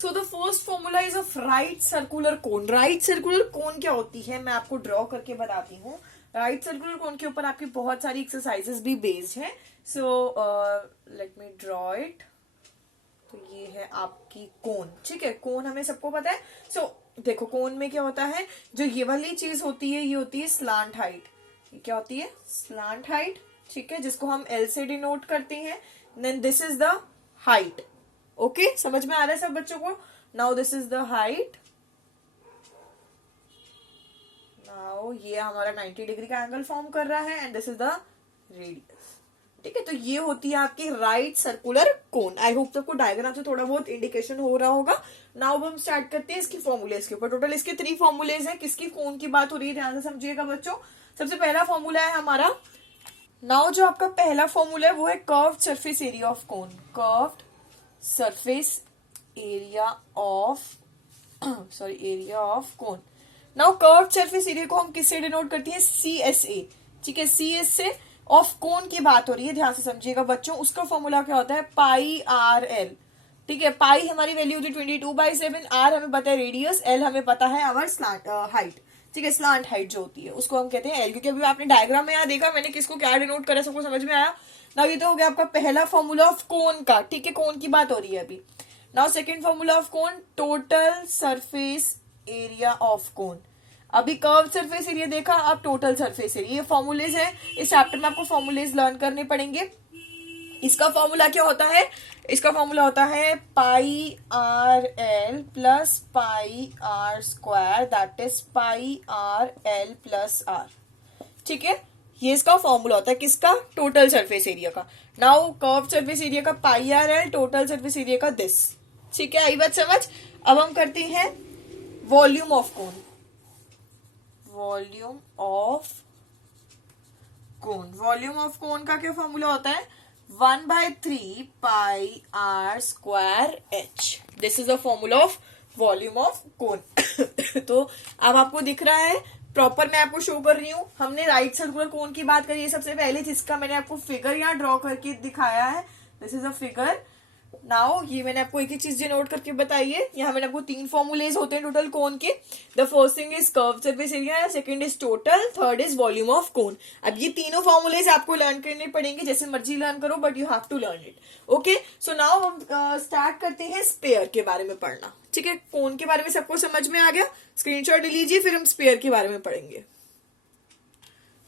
So the first formula is of right circular cone. Right circular cone क्या होती है मैं आपको ड्रॉ करके बताती हूँ। राइट सर्कुलर कोन के ऊपर आपकी बहुत सारी एक्सरसाइजेस भी बेस्ड है। So let me draw it. तो ये है आपकी कोन, ठीक है। कोन हमें सबको पता है। सो देखो कोन में क्या होता है, जो ये वाली चीज होती है ये होती है स्लांट हाइट। ये क्या होती है? स्लांट हाइट, ठीक है, जिसको हम एल से डिनोट करते हैं। Then this is the height. Okay, समझ में आ रहा है सब बच्चों को? Now this is the height. Now ये हमारा 90 डिग्री का एंगल फॉर्म कर रहा है and this is the radius, ठीक है। तो ये होती है आपकी right circular cone. I hope सबको डायग्राम से थोड़ा बहुत इंडिकेशन हो रहा होगा। नाउ अब हम स्टार्ट करते हैं इसकी फॉर्मूलेज के ऊपर। टोटल इसके 3 फॉर्मूलेज हैं। किसकी कोन की बात हो रही है ध्यान से समझिएगा बच्चों। सबसे पहला फॉर्मूला है हमारा, नाउ जो आपका पहला फॉर्मूला है वो है curved surface area of cone. Curved surface area of area of cone. Now curved surface area को हम किससे डिनोट करते हैं? CSA, ठीक है। CS से ऑफ कोन की बात हो रही है, ध्यान से समझिएगा बच्चों। उसका फॉर्मूला क्या होता है? पाई आर एल, ठीक है। पाई हमारी वैल्यू होती है 22/7। आर हमें पता है रेडियस, एल हमें पता है आवर स्लांट हाइट, ठीक है। स्लांट हाइट जो होती है उसको हम कहते हैं एल, क्योंकि अभी आपने डायग्राम में यहाँ देखा मैंने किसको क्या डिनोट करा, सबको समझ में आया ना। ये तो हो गया आपका पहला फॉर्मूला ऑफ कोन का, ठीक है। कोन की बात हो रही है अभी। Now second formula of cone, total surface area of cone. अभी कर्व सरफेस एरिया देखा, अब टोटल सरफेस एरिया। ये फॉर्मूलेज है, इस चैप्टर में आपको फॉर्मूलेज लर्न करने पड़ेंगे। इसका फॉर्मूला क्या होता है? इसका फॉर्मूला होता है pi R L plus pi R square, that is pi R L plus R, ठीक है। ये इसका फॉर्मूला होता है किसका? टोटल सरफेस एरिया का। नाउ कर्व सरफेस एरिया का pi R L, total surface area का दिस, ठीक है। आई बात समझ? अब हम करते हैं volume of cone. Volume of cone, volume of cone का क्या फॉर्मूला होता है? 1/3 pi R square H. This is the formula of volume of कोन। तो अब आपको दिख रहा है प्रॉपर, मैं आपको शो कर रही हूं। हमने राइट सर्कुलर कोन की बात करी है सबसे पहले, जिसका मैंने आपको फिगर यहाँ ड्रॉ करके दिखाया है। This is a figure. Now ये मैंने आपको एक ही चीज नोट करके बताई है। यहाँ मैंने आपको 3 फॉर्मूलेज होते हैं टोटल कोन के। The first thing is curve surface area, second is total, third is volume of कोन। अब ये तीनों फॉर्मूलेज आपको लर्न करने पड़ेंगे, जैसे मर्जी लर्न करो, but you have to learn it. Okay, so now हम स्टार्ट करते हैं स्पेयर के बारे में पढ़ना, ठीक है। कोन के बारे में सबको समझ में आ गया? स्क्रीनशॉट ले लीजिए, फिर हम स्पेयर के बारे में पढ़ेंगे।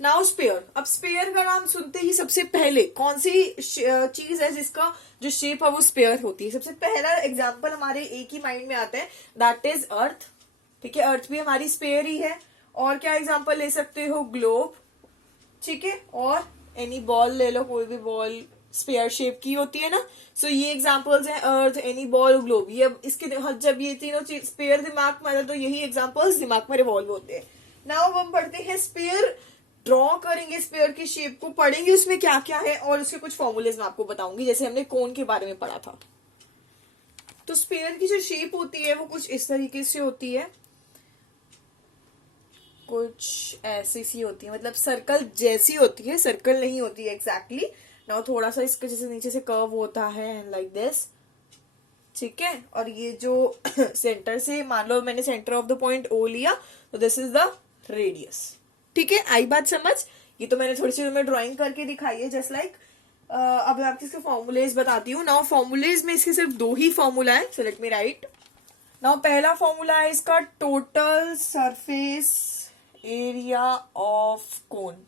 Now spare. अब स्पेयर का नाम सुनते ही सबसे पहले कौन सी चीज है जिसका जो शेप है वो स्पेयर होती है? सबसे पहला एग्जांपल हमारे एक ही माइंड में आता है, दैट इज अर्थ, ठीक है। अर्थ भी हमारी स्पेयर ही है। और क्या एग्जांपल ले सकते हो? ग्लोब, ठीक है। और एनी बॉल ले लो, कोई भी बॉल स्पेयर शेप की होती है ना। सो ये एग्जांपल्स हैं, अर्थ, एनी बॉल, ग्लोब। ये इसके जब ये तीनों चीज स्पेयर दिमाग में आते तो यही एग्जांपल्स दिमाग में रिवॉल्व होते हैं। नाउ हम पढ़ते हैं स्पेयर, ड्रॉ करेंगे स्पेयर की शेप को, पढ़ेंगे उसमें क्या क्या है और उसके कुछ फॉर्मूलेज मैं आपको बताऊंगी, जैसे हमने कोन के बारे में पढ़ा था। तो स्पेयर की जो शेप होती है वो कुछ इस तरीके से होती है, कुछ ऐसी सी होती है, मतलब सर्कल जैसी होती है, सर्कल नहीं होती है एग्जैक्टली। नाउ थोड़ा सा इसके जैसे नीचे से कर्व होता है लाइक दिस, ठीक है। और ये जो सेंटर से, मान लो मैंने center of the point O लिया, तो दिस इज द रेडियस, ठीक है। आई बात समझ? ये तो मैंने थोड़ी सी तुम्हें ड्राइंग करके दिखाई है, जस्ट लाइक। अब मैं आपको इसके फॉर्मूलेज बताती हूँ। नाउ फॉर्मूलेज में इसके सिर्फ 2 ही फॉर्मूला है, so let me right. Now पहला फॉर्मूला है इसका total surface area of cone,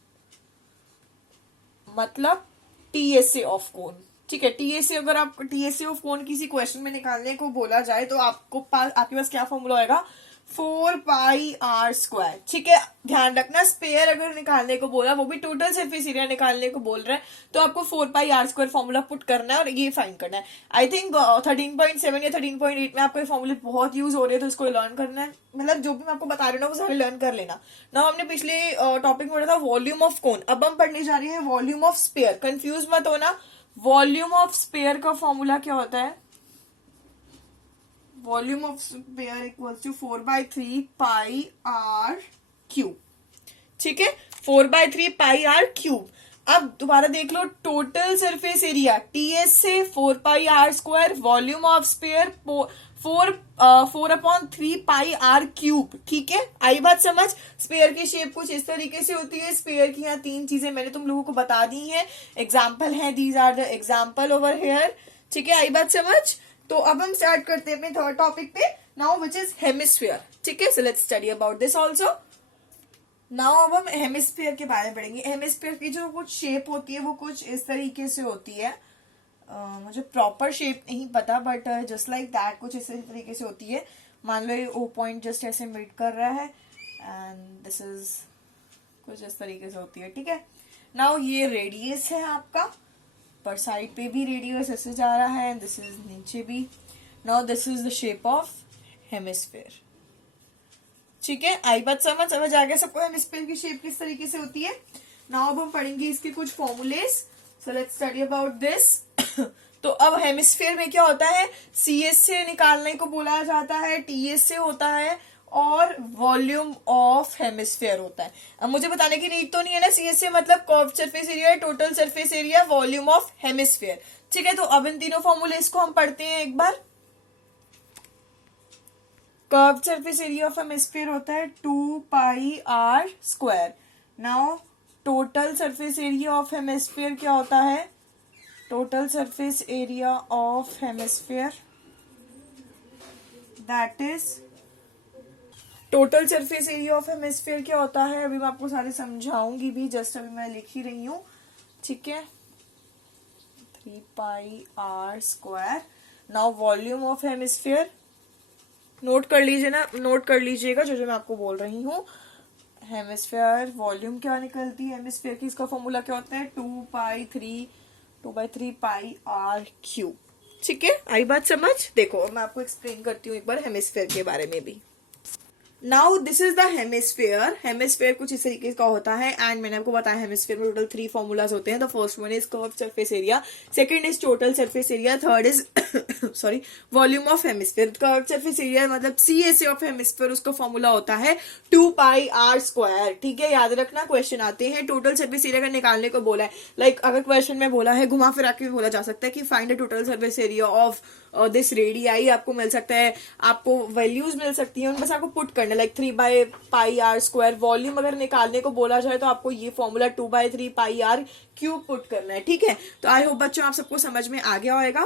मतलब TSA ऑफ कोन, ठीक है। TSA, अगर आप TSA ऑफ कोन किसी क्वेश्चन में निकालने को बोला जाए तो आपके पास क्या फॉर्मूला होगा? 4 पाई आर स्क्वायर, ठीक है। ध्यान रखना, स्पेयर अगर निकालने को बोला, वो भी टोटल सरफेस एरिया निकालने को बोल रहा है, तो आपको 4 pi R square formula put करना है और ये फाइंड करना है। आई थिंक 13.7 या 13.8 में आपको ये फॉर्मूले बहुत यूज हो रहे हैं, तो इसको लर्न करना है। मतलब जो भी मैं आपको बता रही हूँ ना वो सारे लर्न कर लेना ना। हमने पिछले टॉपिक में पढ़ा था वॉल्यूम ऑफ कोन, अब हम पढ़ने जा रहे हैं वॉल्यूम ऑफ स्पेयर। कंफ्यूज मत होना, वॉल्यूम ऑफ स्पेयर का फॉर्मूला क्या होता है? Volume of sphere equals to 4/3 pi R cube, ठीक है। 4/3 पाई आर क्यूब। अब दोबारा देख लो, टोटल सरफेस एरिया TS से 4 pi R square, volume of sphere 4/3πr³। ठीक है, आई बात समझ। स्पेयर की शेप कुछ इस तरीके से होती है। स्पेयर की यहाँ 3 चीजें मैंने तुम लोगों को बता दी हैं, एग्जाम्पल है, these are the example over here. ठीक है, आई बात समझ। तो अब हम स्टार्ट करते हैं अपने थर्ड टॉपिक पे नाउ, विच इज हेमिस्फीयर। ठीक है, so let's study about this also. Now अब हम हेमिस्फीयर के बारे में पढ़ेंगे। हेमिस्फीयर की जो कुछ शेप होती है वो कुछ इस तरीके से होती है। मुझे प्रॉपर शेप नहीं पता, बट जस्ट लाइक दैट कुछ इस तरीके से होती है। मान लो ये ओ पॉइंट जस्ट ऐसे मीट कर रहा है एंड दिस इज कुछ इस तरीके से होती है। ठीक है, नाउ ये रेडियस है आपका, पर साइड पे भी रेडियस ऐसे जा रहा है, दिस इज नीचे भी। Now this is the shape of hemisphere. ठीक है, आई बात समझ आ गया सबको हेमिस्फीयर की शेप किस तरीके से होती है। नाउ अब हम पढ़ेंगे इसके कुछ formulas, so let's study about this. तो अब हेमिस्फीयर में क्या होता है, सीएस से निकालने को बोला जाता है, टीएस से होता है, और वॉल्यूम ऑफ हेमिस्फीयर होता है। अब मुझे बताने की नीड तो नहीं है ना, सीएस से मतलब curve surface area, total surface area, volume of hemisphere. ठीक है, तो अब इन तीनों फॉर्मूलेज को हम पढ़ते हैं एक बार। Curve surface area of hemisphere होता है 2πr²। Now total surface area of hemisphere क्या होता है, total surface area of hemisphere that is, total surface area of hemisphere क्या होता है, अभी मैं आपको सारे समझाऊंगी भी, जस्ट अभी मैं लिख ही रही हूं। ठीक है, 3πr²। Now volume of hemisphere note कर लीजिए ना, नोट कर लीजिएगा जो मैं आपको बोल रही हूँ। हेमिस्फीयर वॉल्यूम क्या निकलती है हेमिस्फीयर की, इसका फॉर्मूला क्या होता है, 2/3πr³। ठीक है, आई बात समझ। देखो मैं आपको एक्सप्लेन करती हूँ एक बार हेमिस्फीयर के बारे में भी। Now this is the hemisphere. Hemisphere कुछ इस तरीके का होता है, एंड मैंने आपको बताया हेमिस्फीयर में टोटल 3 फॉर्मूलाज होते हैं। The first one is curve surface area, second is total surface area, third is sorry volume of hemisphere. Curve surface area मतलब सीएसए ऑफ हेमिस्फीयर, उसका फॉर्मूला होता है 2πr²। ठीक है, याद रखना, क्वेश्चन आते हैं टोटल सरफेस एरिया का निकालने को बोला है। लाइक अगर क्वेश्चन में बोला है, घुमा फिरा के बोला जा सकता है कि find the total surface area of this radii, आपको मिल सकता है, आपको वैल्यूज मिल सकती है, बस आपको पुट करना, लाइक 3/πr²। वॉल्यूम अगर निकालने को बोला जाए तो आपको ये फॉर्मूला 2/3πr³ पुट करना है। ठीक है, तो आई होप बच्चों आप सबको समझ में आ गया होगा।